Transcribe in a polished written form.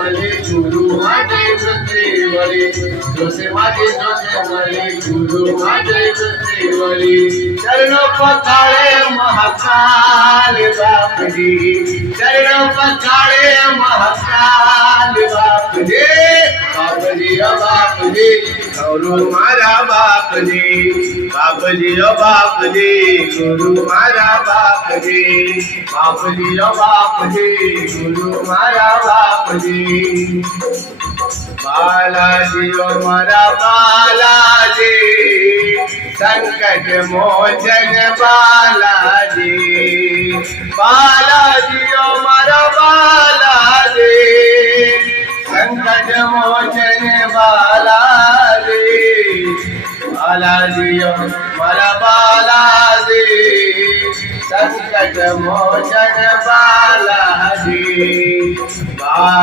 मले गुरु माझे पृथ्वीवरी जोसे माझे जोसे मले गुरु माझे पृथ्वीवरी चरण पखाळे महाकाल बापजी चरण पखाळे महाकाल बापजी बापजी ओ बापजी गुरु मारा बापजी बापजी ओ बापजी गुरु मारा बापजी बापजी ओ बापजी गुरु मारा बापजी बालाजी ओ मारा बालाजी संकट मोचन बालाजी बालाजी ओ मारा बालाजी संकट मोचन बालाजी बालाजी ओ मारा बालाजी संकट मोचन बालाजी